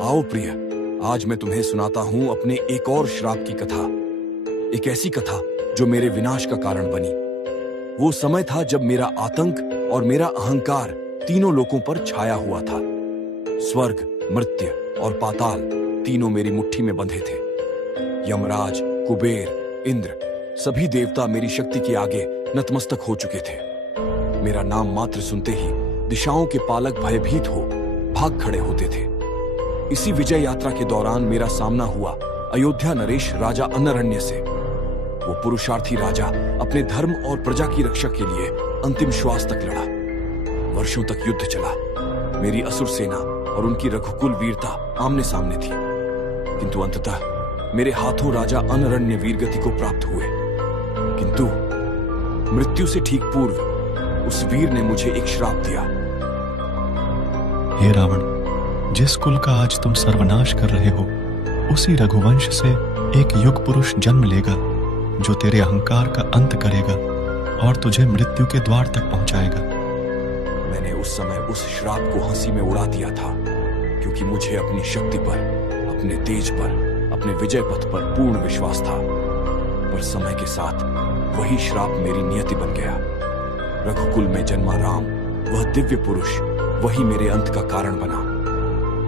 आओ प्रिय, आज मैं तुम्हें सुनाता हूं अपने एक और श्राप की कथा। एक ऐसी कथा जो मेरे विनाश का कारण बनी। वो समय था जब मेरा आतंक और मेरा अहंकार तीनों लोकों पर छाया हुआ था। स्वर्ग, मर्त्य और पाताल तीनों मेरी मुट्ठी में बंधे थे। यमराज, कुबेर, इंद्र सभी देवता मेरी शक्ति के आगे नतमस्तक हो चुके थे। मेरा नाम मात्र सुनते ही दिशाओं के पालक भयभीत हो भाग खड़े होते थे। इसी विजय यात्रा के दौरान मेरा सामना हुआ अयोध्या नरेश राजा अनरण्य से। वो पुरुषार्थी राजा अपने धर्म और प्रजा की रक्षा के लिए अंतिम श्वास तक लड़ा। वर्षों तक युद्ध चला। मेरी असुर सेना और उनकी रघुकुल वीरता आमने सामने थी, किंतु अंततः मेरे हाथों राजा अनरण्य वीरगति को प्राप्त हुए। किंतु मृत्यु से ठीक पूर्व उस वीर ने मुझे एक श्राप दिया। हे रावण, जिस कुल का आज तुम सर्वनाश कर रहे हो, उसी रघुवंश से एक युग पुरुष जन्म लेगा जो तेरे अहंकार का अंत करेगा और तुझे मृत्यु के द्वार तक पहुंचाएगा। मैंने उस समय उस श्राप को हंसी में उड़ा दिया था, क्योंकि मुझे अपनी शक्ति पर, अपने तेज पर, अपने विजय पथ पर पूर्ण विश्वास था। पर समय के साथ वही श्राप मेरी नियति बन गया। रघुकुल में जन्मा राम, वह दिव्य पुरुष, वही मेरे अंत का कारण बना।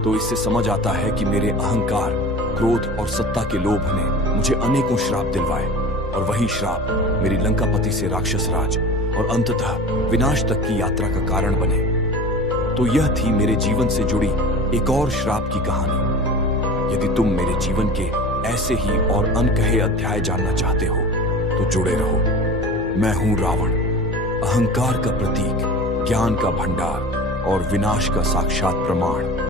तो इससे समझ आता है कि मेरे अहंकार, क्रोध और सत्ता के लोभ ने मुझे अनेकों श्राप दिलवाए, और वही श्राप मेरी लंकापति से राक्षस राज और अंततः विनाश तक की यात्रा का कारण बने। तो यह थी मेरे जीवन से जुड़ी एक और श्राप की कहानी। यदि तुम मेरे जीवन के ऐसे ही और अनकहे अध्याय जानना चाहते हो तो जुड़े रहो। मैं हूं रावण, अहंकार का प्रतीक, ज्ञान का भंडार और विनाश का साक्षात प्रमाण।